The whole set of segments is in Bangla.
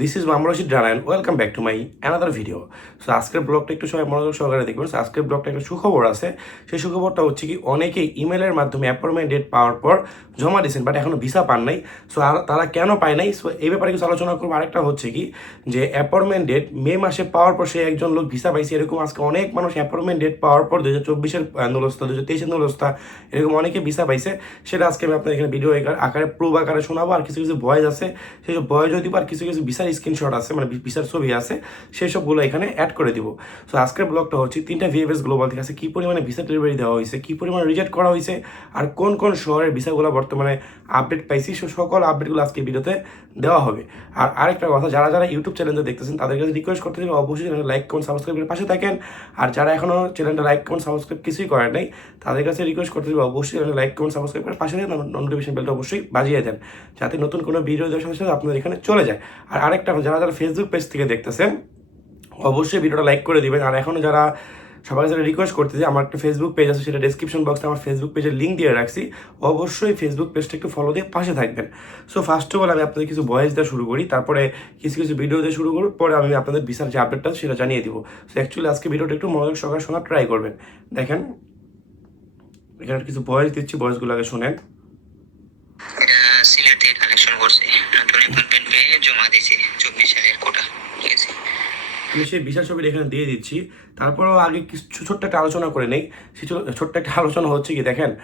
this is Mamur Rashid রানায়ন welcome back to my another video so আজকের ব্লগটা একটু সবাই মনোযোগ সহকারে দেখবেন। So, আজকের ব্লগটা একটা সুখবর আছে। সেই সুখবরটা হচ্ছে কি অনেকেই ইমেলের মাধ্যমে অ্যাপয়েন্টমেন্ট ডেট পাওয়ার পর জমা দিয়েছেন বাট এখনও ভিসা পান নাই। সো আর তারা কেন পায় নাই? সো এই ব্যাপারে কিছু আলোচনা করব। আরেকটা হচ্ছে কি যে অ্যাপয়েন্টমেন্ট ডেট মে মাসে পাওয়ার পর সে একজন লোক ভিসা পাইছে। এরকম আজকে অনেক মানুষ অ্যাপয়েন্টমেন্ট ডেট পাওয়ার পর দু হাজার চব্বিশের নুলস্তা দু হাজার তেইশের নুলস্তা এরকম অনেকে ভিসা পাইছে। সেটা আজকে আমি আপনার এখানে ভিডিও আকারে প্রুভ আকারে শোনাবো। আর কিছু কিছু ভয়েস আছে। সেই সব যদি আর কিছু কিছু ভিসার স্ক্রিনশট আছে মানে ভিসার ছবি আছে, সেই সবগুলো এখানে অ্যাড করে দিব। সো আজকের ব্লগটা হচ্ছে তিনটা ভিএফএস গ্লোবাল থেকে আছে, কি পরিমাণে ভিসা ডেলিভারি দেওয়া হয়েছে, কি পরিমাণে রিজেক্ট করা হয়েছে, আর কোন কোন শহরের ভিসাগুলো বর্তমানে আপডেট পাইছি, সে সকল আপডেটগুলো আজকে ভিডিওতে দেওয়া হবে। আর আরেকটা কথা, যারা যারা ইউটিউব চ্যানেলে দেখতেছেন, তাদের কাছে রিকোয়েস্ট করতে চাই অবশ্যই চ্যানেল লাইক কমেন্ট সাবস্ক্রাইব করে পাশে থাকেন। আর যারা এখনও চ্যানেলটা লাইক কমেন্ট সাবস্ক্রাইব কিছুই করে নাই, তাদের কাছে রিকোয়েস্ট করতে চাই অবশ্যই চ্যানেল লাইক কমেন্ট সাবস্ক্রাইব করে পাশে থাকেন নোটিফিকেশন বেলটা অবশ্যই বাজিয়ে দেন, যাতে নতুন কোনো ভিডিও দেওয়ার সাথে সাথে আপনাদের এখানে চলে যায়। আর আরেকটা যারা যারা ফেসবুক পেজ থেকে দেখতেছেন, অবশ্যই ভিডিওটা লাইক করে দিবেন। আর এখনও যারা সবাই যারা রিকোয়েস্ট করতেছি, আমার একটা ফেসবুক পেজ আছে, সেটা ডেসক্রিপশন বক্সে আমার ফেসবুক পেজের লিঙ্ক দিয়ে রাখছি। অবশ্যই ফেসবুক পেজটা একটু ফলো দিয়ে পাশে থাকবেন। সো ফার্স্ট অফ অল আমি আপনাদের কিছু ভয়েস দেওয়া শুরু করি, তারপরে কিছু কিছু ভিডিও দিয়ে শুরু করব, পরে আমি আপনাদের বিশাল যে আপডেটটা সেটা জানিয়ে দিব। সো অ্যাকচুয়ালি আজকে ভিডিওটা একটু মনোযোগ সহকারে শোনার ট্রাই করবেন। দেখেন, এখানে কিছু ভয়েস দিচ্ছি ভয়েসগুলো আগে শোনেন এটা সিলেটে কালেকশন করছে নতুন অ্যাপার্টমেন্ট পেয়ে জমা দিয়েছে চব্বিশ সালের কোটা ঠিক আছে আমি সেই বিশাল ছবিটা এখানে দিয়ে দিচ্ছি। তারপরেও আগে কিছু ছোট্ট একটা আলোচনা করে নেই। ছো- ছোট্ট একটা আলোচনা হচ্ছে কি দেখেন,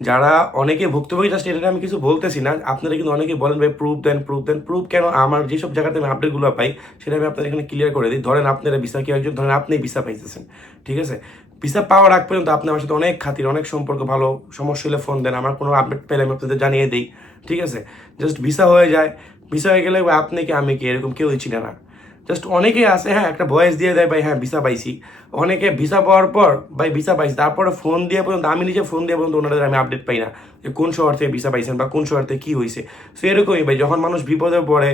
যারা অনেকে ভুক্তভোগী জাস্ট এটা আমি কিছু বলতেছি না, আপনারা কিন্তু অনেকে বলেন ভাই প্রুফ দেন প্রুফ দেন প্রুফ কেন আমার যেসব জায়গাতে আমি আপডেটগুলো পাই, সেটা আমি আপনাদের এখানে ক্লিয়ার করে দিই। ধরেন আপনারা ভিসা কেউ একজন, ধরেন আপনি ভিসা পাইতেছেন, ঠিক আছে? ভিসা পাওয়ার আগ পর্যন্ত আপনি আমার সাথে অনেক খাতির, অনেক সম্পর্ক ভালো, সমস্যা হলে ফোন দেন, আমার কোনো আপডেট পেলে আমি আপনাদের জানিয়ে দিই, ঠিক আছে? জাস্ট ভিসা হয়ে যায়। ভিসা হয়ে গেলে আপনি কি, আমি কি, এরকম কেউই চিনে না। জাস্ট অনেকে আসে হ্যাঁ একটা ভয়েস দিয়ে দেয়, ভাই হ্যাঁ ভিসা পাইছি। অনেকে ভিসা পাওয়ার পর, ভাই ভিসা পাইছি। তারপরে ফোন দিয়ে পর্যন্ত, আমি নিজে ফোন দিয়ে পর্যন্ত ওনাদের আমি আপডেট পাই না যে কোন শহর থেকে ভিসা পাইছেন বা কোন শহর থেকে কী হয়েছে সো এরকমই, ভাই, যখন মানুষ বিপদে পড়ে,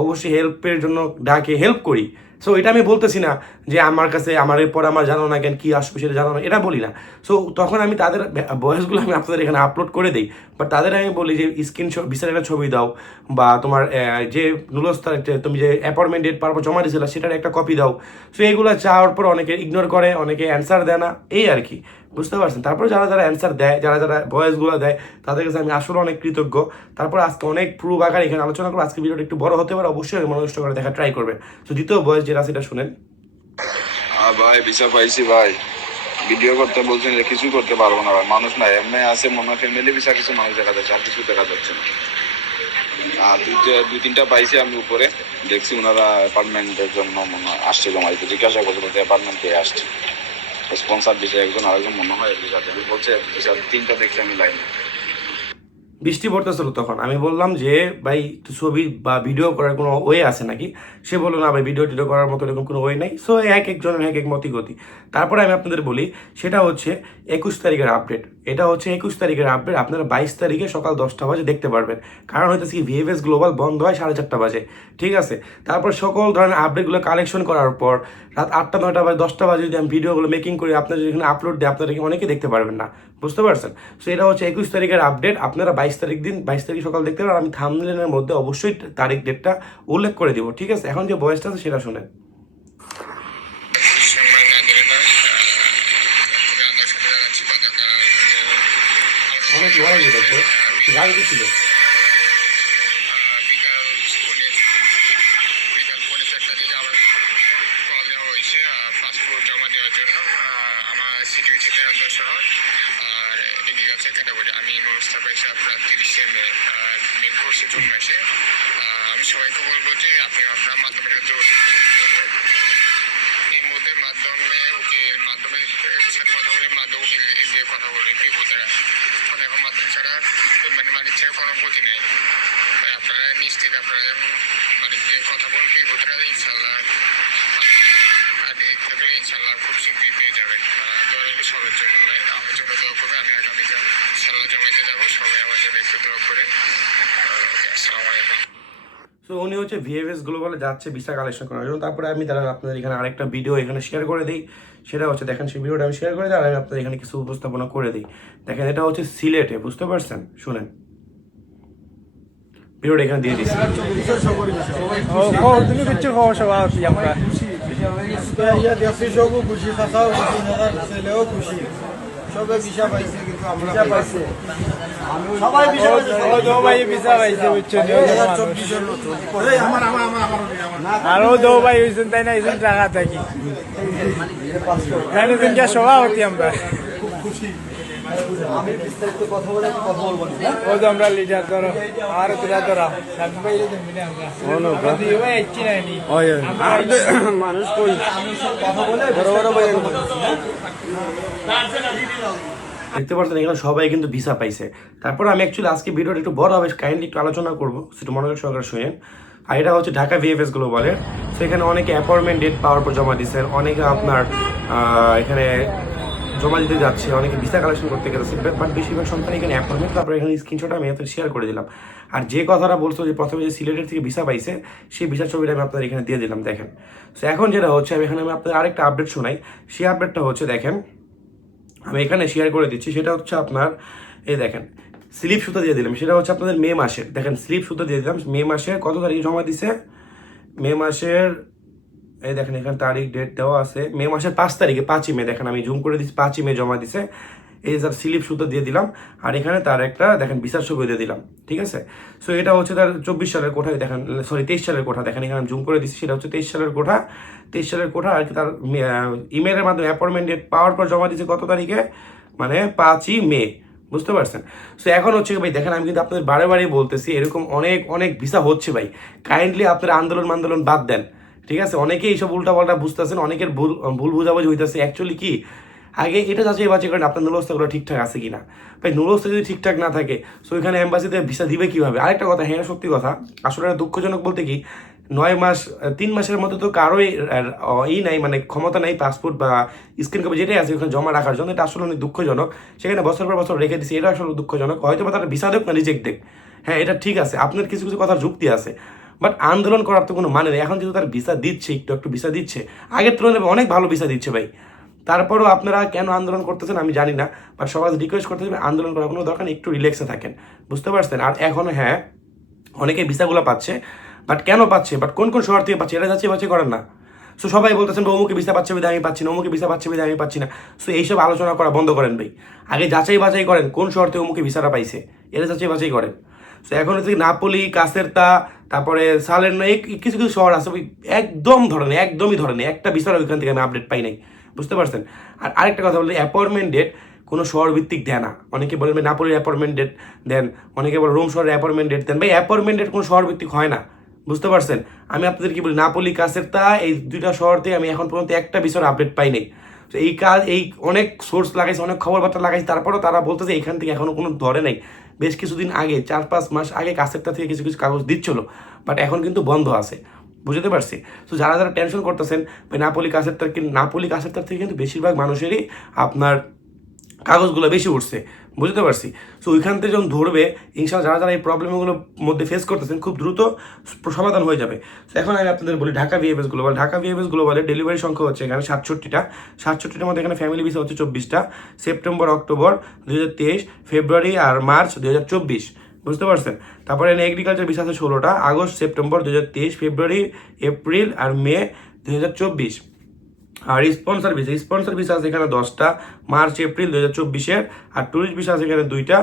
অবশ্যই হেল্পের জন্য ডাকে হেল্প করি। সো এটা আমি বলতেছি না যে আমার কাছে, আমার এরপর আমার জানো না কেন, কী আসবে সেটা জানো না, এটা বলি না। সো তখন আমি তাদের বয়সগুলো আমি আপনাদের এখানে আপলোড করে দিই। বাট তাদের আমি বলি যে স্ক্রিন বিশাল একটা ছবি দাও বা তোমার যে নুলস্তার তুমি যে অ্যাপয়েন্টমেন্ট ডেট পারব, জমা দিয়েছিলা, সেটার একটা কপি দাও। সো এইগুলো চাওয়ার পর অনেকে ইগনোর করে, অনেকে অ্যান্সার দেয় না, এই আর কি। বুঝতে পারছেন? তারপরে যারা যারা অ্যান্সার দেয়, যারা যারা ভয়েসগুলো দেয়, তাদের কাছে আমি আসলে অনেক কৃতজ্ঞ। তারপর আজকে অনেক প্রুফ আকার এখানে আলোচনা করব। আজকে ভিডিওটা একটু বড় হতে পারে, অবশ্যই মনোনিষ্ট করে দেখা ট্রাই করবেন। তো দ্বিতীয় ভয়েস যেটা সেটা শুনেন। ভাই ভিসা পাইছি, ভাই। ভিডিও করতে বলছেন যে কিছু করতে পারব না, ভাই। মানুষ নাই এমনি আছে, মনে হয় ফ্যামিলি ভিসা কিছু মানুষ দেখা যাচ্ছে, আর কিছু দেখা যাচ্ছে না। আর দুই, তিনটা পাইছি আমি উপরে। দেখছি ওনারা অ্যাপার্টমেন্টের জন্য মনে হয় আসছে জমা দিতে। জিজ্ঞাসা করছে বলতে অ্যাপার্টমেন্ট আসছে? স্পন্সার দিতে একজন আরেকজন মনে হয় আমি বলছে ভিসা তিনটা দেখছি আমি লাইনে। বৃষ্টি পড়তেছিল তখন। আমি বললাম যে, ভাই ছবি বা ভিডিও করার কোনো ওয়ে আছে নাকি? সে বলল, না ভাই ভিডিও টিডিও করার মতো এরকম কোনো ওয়ে নাই। সো এক একজনের এক এক মতি গতি। তারপরে আমি আপনাদের বলি, সেটা হচ্ছে একুশ তারিখের আপডেট এটা হচ্ছে একুশ তারিখের আপডেট আপনারা বাইশ তারিখে সকাল দশটা বাজে দেখতে পারবেন। কারণ হইতেছে কি ভিএফএস গ্লোবাল বন্ধ হয় সাড়ে চারটা বাজে। ঠিক আছে? তারপর সকল ধরনের আপডেটগুলো কালেকশন করার পর রাত আটটা, নয়টা বাজে, দশটা বাজে যদি আমি ভিডিওগুলো মেকিং করি, আপনারা যদি এখানে আপলোড দিই আপনারা অনেকে দেখতে পারবেন না। বুঝতে পারছেন? সো এটা হচ্ছে একুশ তারিখের আপডেট আপনারা বাইশ তারিখ দিন, বাইশ তারিখ সকাল দেখতে পারেন। আমি থামলেনের মধ্যে অবশ্যই তারিখ ডেটটা উল্লেখ করে দিব। ঠিক আছে? এখন যে বয়সটা আছে সেটা শুনেন সময় না দিলে না আমরা সাথে যাচ্ছি পতাকা অনেক লড়াই হয়েছে গাড়ি ছিল বিকাল পৌনে বিকাল পৌনে চারটা দিকে আবার কল দেওয়া হয়েছে পাসপোর্ট জমা দেওয়ার জন্য আহ, আমার সিটি হচ্ছে তেরো শহর আর এদিকে আছে ক্যাটাগরি আমি নুরস্তা পাইছি আপনার তিরিশে মে মেন কোর্সে জন্য এসে আমি সবাইকে বলব যে আপনি আপনার মাধ্যমে। এই মধ্যে মাধ্যমে উকিল, মাধ্যমে কথা বলে মাধ্যম কথা বলে কি মাধ্যম ছাড়া মানে সো উনি হচ্ছে ভিএফএস গ্লোবালে যাচ্ছে ভিসা কালেকশন করার জন্য। তারপরে আমি দাঁড়ান আপনাদের এখানে আরেকটা ভিডিও এখানে শেয়ার করে দিই। সেটা হচ্ছে, দেখেন সেই ভিডিওটা আমি শেয়ার করে দিই, আর আমি আপনাদের এখানে কিছু উপস্থাপনা করে দিই। দেখেন, এটা হচ্ছে সিলেটে, বুঝতে পারছেন? শুনেন। ভিডিওটা এখানে দিয়ে দিচ্ছি। খুশি? খুশি খুশি। সবে ভিসা পাইছে কিন্তু আমরা পাইছে? সবাই ভিসা ও দো ভিসা পাইছে। বুঝছ? চব্বিশের নতুন আরও দো ভাই হয়েছেন তাই না? টাকা থাকি সভাপতি আমরা। ও তো আমরা লিডার ধরো আর তোরা ধরা সামনে বাইরে তুমি না আমরা। আমরা দুই ভাই একটি নাই নি মানুষ কই? বড় বড় ভাই দেখতে পাচ্ছেন, এখানে সবাই কিন্তু ভিসা পাইছে। তারপর আমি অ্যাকচুয়ালি আজকে ভিডিওটা একটু বড় হবে, কাইন্ডলি একটু আলোচনা করব, সেটা মনোযোগ সরকার শুনেন। আর এটা হচ্ছে ঢাকা ভিএফএস গ্লোবালের সেখানে অনেকে অ্যাপয়েন্টমেন্ট ডেট পাওয়ার পর জমা দিচ্ছেন অনেকে আপনার এখানে জমা দিতে যাচ্ছে, অনেকে ভিসা কালেকশন করতে গেছে বাট বেশিরভাগ সন্তান এখানে অ্যাপয়েন্টমেন্ট তারপরে এখানে স্ক্রিনশট আমি এত শেয়ার করে দিলাম। আর যে কথাটা বলছো যে প্রথমে যে সিলেটের থেকে ভিসা পাইছে, সেই ভিসা ছবিটা আমি আপনাদের এখানে দিয়ে দিলাম, দেখেন। তো এখন যেটা হচ্ছে, আমি এখানে আমি আপনাদের আরেকটা আপডেট শোনাই। সেই আপডেটটা হচ্ছে, দেখেন, আমি এখানে শেয়ার করে দিচ্ছি। সেটা হচ্ছে আপনার, এই দেখেন, স্লিপ সুতো দিয়ে দিলাম। সেটা হচ্ছে আপনাদের মে মাসের। দেখেন, স্লিপ সুতো দিয়ে দিলাম। মে মাসে কত তারিখে জমা দিছে? মে মাসের এই দেখেন, এখানে তারিখ ডেট দেওয়া আছে। মে মাসের পাঁচ তারিখে, পাঁচই মে, দেখেন আমি জুম করে দিচ্ছি, পাঁচই মে জমা দিছে। এই স্যার স্লিপ সুতো দিয়ে দিলাম, আর এখানে তার একটা, দেখেন, বিচার ছবি দিয়ে দিলাম, ঠিক আছে? সো এটা হচ্ছে তার চব্বিশ সালের কোঠায় দেখেন সরি তেইশ সালের কোঠা, দেখেন, এখানে জুম করে দিচ্ছি, সেটা হচ্ছে তেইশ সালের কোঠা। তেইশ সালের কোঠা, আর কি তার ইমেলের মাধ্যমে অ্যাপয়েন্টমেন্ট ডেট পাওয়ার পর জমা দিচ্ছে কত তারিখে? মানে পাঁচই মে, বুঝতে পারছেন? সো এখন হচ্ছে ভাই, দেখেন, আমি কিন্তু আপনাদের বারে বারে বলতেছি, এরকম অনেক অনেক ভিসা হচ্ছে ভাই। কাইন্ডলি আপনারা আন্দোলন আন্দোলন বাদ দেন। ঠিক আছে? অনেকেই এইসব উল্টাপাল্টা বুঝতেছেন, অনেকের ভুল ভুল বুঝাবুঝি হইতেছে। অ্যাকচুয়ালি কি? আগে এটা যাচাই বাছাই করেন, আপনার নুরস্থাগুলো ঠিকঠাক আছে কিনা? ভাই নুরস্থা যদি ঠিকঠাক না থাকে সো এখানে এম্বাসিতে ভিসা দিবে কীভাবে? আরেকটা কথা হ্যাঁ সত্যি কথা, আসলে দুঃখজনক বলতে কি, নয় মাস, তিন মাসের মধ্যে তো কারোই ই নাই মানে ক্ষমতা নাই, পাসপোর্ট বা স্ক্রিন কপি যেটাই আছে ওখানে জমা রাখার জন্য, এটা আসলে অনেক দুঃখজনক। সেখানে বছর পর বছর রেখে দিচ্ছে এটা আসলে দুঃখজনক। হয়তো বা তারা ভিসা দেখ না রিজেক্ট দেখ হ্যাঁ এটা ঠিক আছে, আপনার কিছু কিছু কথার যুক্তি আছে। বাট আন্দোলন করার তো কোনো মানে নেই। এখন যেহেতু তার ভিসা দিচ্ছে, একটু একটু ভিসা দিচ্ছে, আগের তুলনায় অনেক ভালো ভিসা দিচ্ছে ভাই। তারপরও আপনারা কেন আন্দোলন করতেছেন আমি জানি না বাট সবাই রিকোয়েস্ট করতেছেন আন্দোলন করার কোনো দরকার একটু রিল্যাক্সে থাকেন। বুঝতে পারছেন? আর এখন হ্যাঁ অনেকে ভিসাগুলো পাচ্ছে বাট কেন পাচ্ছে? বাট কোন কোন শহর থেকে পাচ্ছে? এটা যাচ্ছে বাচ্চা করেন না। সো সবাই বলতেছেন অমুকে ভিসা পাচ্ছে বিধায় আমি পাচ্ছি না, অমুকে ভিসা পাচ্ছে বিধায় আমি পাচ্ছি না। সো এইসব আলোচনা করা বন্ধ করেন ভাই। আগে যাচাই বাছাই করেন কোন শহর থেকে অমুকে ভিসাটা পাইছে। এটা যাচাই বাছাই করেন। সো এখন হচ্ছে নাপলি কাসেরতা তারপরে এই কিছু কিছু শহর আছে একদম ধরেন একদমই ধরেন একটা ভিসার ওইখান থেকে আমি আপডেট পাই নাই, বুঝতে পারছেন? আর আরেকটা কথা বলতে অ্যাপয়েন্টমেন্ট ডেট কোনো শহর ভিত্তিক দেয় না। অনেকে বলেন ভাই নাপোলির অ্যাপয়েন্টমেন্ট ডেট দেন, অনেকে বলে রোম শহরের অ্যাপয়েন্টমেন্ট ডেট দেন। ভাই অ্যাপয়েন্টমেন্ট ডেট কোনো শহর ভিত্তিক হয় না, বুঝতে পারছেন? আমি আপনাদের কি বলি নাপোলি কাসেরতা এই দুইটা শহর থেকে আমি এখন পর্যন্ত একটা বিষয়ের আপডেট পাই নাই। তো এই কাজ, এই অনেক সোর্স লাগাইছে, অনেক খবরবার্তা লাগাইছে, তারপরও তারা বলতেছে এখান থেকে এখনও কোনো ধরে নাই। বেশ কিছুদিন আগে, চার পাঁচ মাস আগে কাছেরটা থেকে কিছু কিছু কাগজ দিচ্ছিল বাট এখন কিন্তু বন্ধ আছে। বুঝতে পারছি? তো যারা যারা টেনশন করতেছেন নাপোলি কাছের তার কিন্তু নাপোলি কাছের তার থেকে কিন্তু বেশিরভাগ মানুষেরই আপনার কাগজগুলো বেশি উঠছে, বুঝতে পারছি? সো ওইখান থেকে যখন ধরবে ইনশাল্লাহ যারা যারা এই প্রবলেমগুলোর মধ্যে ফেস করতেছেন, খুব দ্রুত সমাধান হয়ে যাবে। তো এখন আমি আপনাদের বলি Dhaka VFS global Dhaka VFS গ্লোবালের delivery সংখ্যা হচ্ছে এখানে সাতষট্টিটা। সাতষট্টিটার মধ্যে এখানে ফ্যামিলি ভিসা হচ্ছে চব্বিশটা। সেপ্টেম্বর অক্টোবর দু হাজার তেইশ ফেব্রুয়ারি আর মার্চ দু হাজার চব্বিশ, বুঝতে পারছেন? তারপরে এখানে এগ্রিকালচার ভিসা আছে ষোলোটা। আগস্ট সেপ্টেম্বর দু হাজার তেইশ ফেব্রুয়ারি এপ্রিল আর মে দু হাজার চব্বিশ। আর স্পন্সর ভিসা স্পন্সর ভিসা আছে এখানে দশটা মার্চ এপ্রিল দু হাজার চব্বিশের, আর ট্যুরিস্ট ভিসা আছে এখানে দুইটা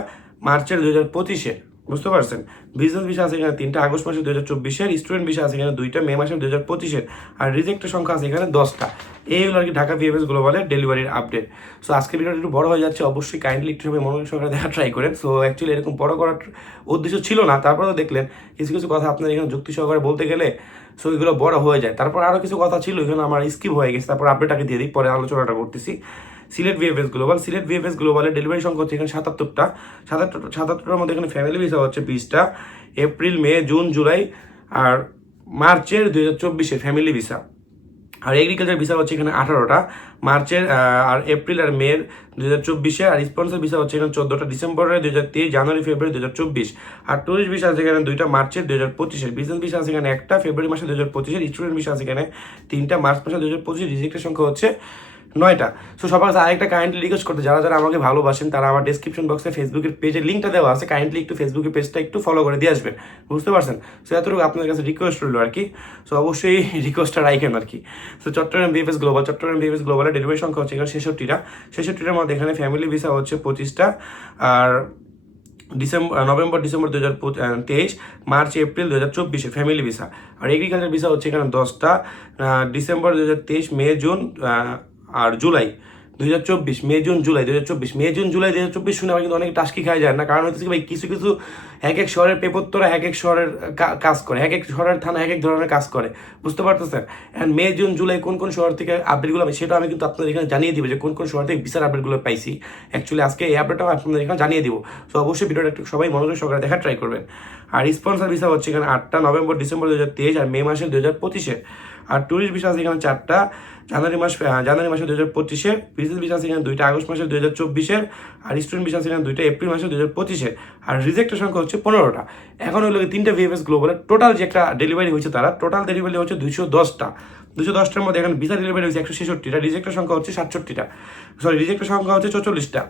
মার্চের দু হাজার পঁচিশের। বুঝতে পারছেন? বিজনেস ভিসা আছে এখানে তিনটা, আগস্ট মাসে দু হাজার চব্বিশের স্টুডেন্ট ভিসা আছে এখানে দুইটা, মে মাসের দু হাজার পঁচিশের আর রিজেক্টের সংখ্যা আছে এখানে দশটা। এই হলো আর কি ঢাকা ভিএফএস গ্লোবালের ডেলিভারির আপডেট সো আজকে ভিডিওটা একটু বড় হয়ে যাচ্ছে, অবশ্যই কাইন্ডলি একটু সবাই মনোযোগ সহকারে দেখা ট্রাই করেন। সো অ্যাকচুয়ালি এরকম বড় করার উদ্দেশ্য ছিল না, তারপরেও দেখলেন কিছু কিছু কথা আপনার এখানে যুক্তি সহকারে বলতে গেলে সো এগুলো বড় হয়ে যায়। তারপর আরও কিছু কথা ছিল এখানে আমার স্কিপ হয়ে গেছে, তারপর আপডেটটাকে দিয়ে দিই, পরে আলোচনাটা করতেছি। Sylhet VFS global Sylhet VFS গ্লোবালের delivery সংখ্যা হচ্ছে এখানে সাতাত্তরটা। সাতাত্তর সাতাত্তরটার মধ্যে এখানে ফ্যামিলি ভিসা হচ্ছে বিশটা। এপ্রিল মে জুন জুলাই আর মার্চের দুই হাজার চব্বিশে ফ্যামিলি ভিসা আর এগ্রিকালচার ভিসা হচ্ছে এখানে আঠারোটা। মার্চের আর এপ্রিল আর মের দুই হাজার চব্বিশে আর স্পন্সর ভিসা হচ্ছে এখানে চোদ্দোটা। ডিসেম্বরের দুই হাজার তেইশ জানুয়ারি ফেব্রুয়ারি দুই হাজার চব্বিশ। আর টুরিস্ট ভিসা আছে এখানে দুইটা। মার্চের দুই হাজার পঁচিশের বিজনেস ভিসা আছে এখানে একটা। ফেব্রুয়ারি মাসে দুই হাজার পঁচিশের স্টুডেন্ট ভিসা আছে এখানে তিনটা। মার্চ মাসে দুই হাজার পঁচিশ রিজেক্টের সংখ্যা হচ্ছে নয়টা। সো সবার কাছে আরেকটা কাইন্ডলি রিকোয়েস্ট করতে, যারা যারা আমাকে ভালোবাসেন, তারা আমার ডিসক্রিপশন বক্সে ফেসবুকের পেজের লিঙ্কটা দেওয়া আছে। কাইন্ডলি একটু ফেসবুকের পেজটা একটু ফলো করে দিয়ে আসবেন। বুঝতে পারছেন? সো এতটুকু আপনাদের কাছে রিকোয়েস্ট রইল আর কি। সো অবশ্যই রিকোয়েস্টটা রাখেন আর কি। So Chattogram VFS global Chattogram VFS গ্লোবালের delivery সংখ্যা হচ্ছে এখানে ছেষট্টিটা। ছেষট্টিটার মধ্যে এখানে ফ্যামিলি ভিসা হচ্ছে পঁচিশটা। আর ডিসেম্বর নভেম্বর, ডিসেম্বর দু হাজার তেইশ, মার্চ, এপ্রিল দু হাজার চব্বিশে ফ্যামিলি ভিসা আর এগ্রিকালচার ভিসা হচ্ছে এখানে দশটা। ডিসেম্বর দু হাজার তেইশ, মে, জুন আর জুলাই দু হাজার চব্বিশ, মে, জুন, জুলাই দু হাজার চব্বিশ, মে, জুন, জুলাই দু হাজার চব্বিশ শুনে আমার কিন্তু অনেক টাস্কি খাওয়া যায় না। কারণ হচ্ছে ভাই, কিছু কিছু এক এক শহরের পেপত্তরা এক এক শহরের কাজ করে, এক এক শহরের থানা এক এক ধরনের কাজ করে। বুঝতে পারতেছেন? অ্যান্ড মে, জুন, জুলাই কোন কোন শহর থেকে আপডেটগুলো আমি, সেটা আমি কিন্তু আপনাদের এখানে জানিয়ে দিব যে কোন কোন শহর থেকে বিচার আপডেটগুলো পাইছি। অ্যাকচুয়ালি আজকে এই আপডেটটাও আপনাদের এখানে জানিয়ে দিব। সো অবশ্যই ভিডিওটা একটু সবাই মনোযোগ সহকারে দেখার ট্রাই করবেন। আর স্পন্সার ভিসা হচ্ছে এখানে আটটা নভেম্বর, ডিসেম্বর দু হাজার তেইশ আর মে মাসের দু হাজার পঁচিশে। আর ট্যুরিস্ট ভিসা আছে এখানে চারটা। জানুয়ারি মাস জানুয়ারি মাসে দু হাজার পঁচিশে, বিজনেস ভিসা এখানে দুইটা, আগস্ট মাসে দু হাজার চব্বিশের আর স্টুডেন্ট ভিসা এখানে দুইটা, এপ্রিল মাসে দু হাজার পঁচিশের আর রিজেক্টের সংখ্যা হচ্ছে পনেরোটা। এখন হলো তিনটা ভিএফএস গ্লোবালের টোটাল যে একটা ডেলিভারি হয়েছে তারা, টোটাল ডেলিভারি হচ্ছে দুইশো দশটা। দুশো দশটার মধ্যে এখন ভিসা ডেলিভারি হয়েছে একশো ছেষট্টিটা, রিজেক্টের সংখ্যা হচ্ছে সাতষট্টিটা। সরি রিজেক্টের সংখ্যা হচ্ছে চৌচল্লিশটা।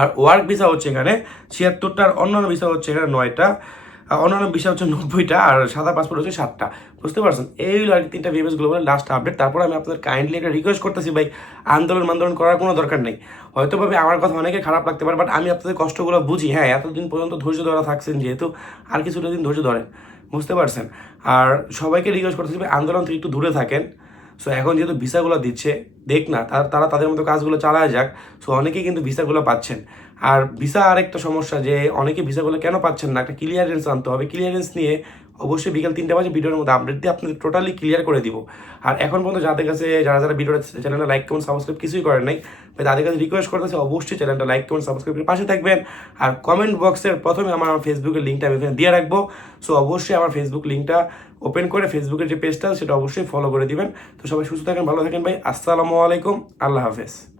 আর ওয়ার্ক ভিসা হচ্ছে এখানে ছিয়াত্তরটা আর অন্যান্য ভিসা হচ্ছে এখানে নয়টা। অন্যান্য ভিসা হচ্ছে নব্বইটা আর সাদা পাসপোর্ট হচ্ছে সাতটা। বুঝতে পারছেন? এই হলো আর তিনটা ভিএস গ্লোবালের লাস্ট আপডেট তারপর আমি আপনাদের কাইন্ডলি একটা রিকোয়েস্ট করতেছি, ভাই, আন্দোলন আন্দোলন করার কোনো দরকার নেই। হয়তো ভাবে আমার কথা অনেকে খারাপ লাগতে পারে বাট আমি আপনাদের কষ্টগুলো বুঝি। হ্যাঁ এতদিন পর্যন্ত ধৈর্য ধরা থাকছেন যেহেতু, আর কিছুটা দিন ধৈর্য ধরেন। বুঝতে পারছেন? আর সবাইকে রিকোয়েস্ট করতেছি, ভাই, আন্দোলন থেকে একটু দূরে থাকেন। সো এখন যেহেতু ভিসাগুলো দিচ্ছে, দেখ না, তারা তাদের মতো কাজগুলো চালায় যাক। সো অনেকেই কিন্তু ভিসাগুলো পাচ্ছেন। আর ভিসা আরেকটা সমস্যা যে অনেকে ভিসাগুলো কেন পাচ্ছেন না? একটা ক্লিয়ারেন্স আনতে হবে। ক্লিয়ারেন্স নিয়ে অবশ্যই বিকাল তিনটা বাজে ভিডিওর মধ্যে আপডেট দিয়ে আপনাদের টোটালি ক্লিয়ার করে দিব। আর এখন পর্যন্ত যাদের কাছে, যারা যারা ভিডিওটা চ্যানেলটা লাইক কমেন্ট সাবস্ক্রাইব কিছুই করেন নাই ভাই তাদের কাছে রিকোয়েস্ট করতেছে অবশ্যই চ্যানেলটা লাইক কমেন্ট সাবস্ক্রাইব করে পাশে থাকবেন। আর কমেন্ট বক্সের প্রথমে আমার ফেসবুকের লিঙ্কটা আমি এখানে দিয়ে রাখব। সো অবশ্যই আমার ফেসবুক লিঙ্কটা ওপেন করে ফেসবুকের যে পেজটা সেটা অবশ্যই ফলো করে দিবেন। তো সবাই সুস্থ থাকেন, ভালো থাকেন ভাই। আসসালামু আলাইকুম। আল্লাহ হাফেজ।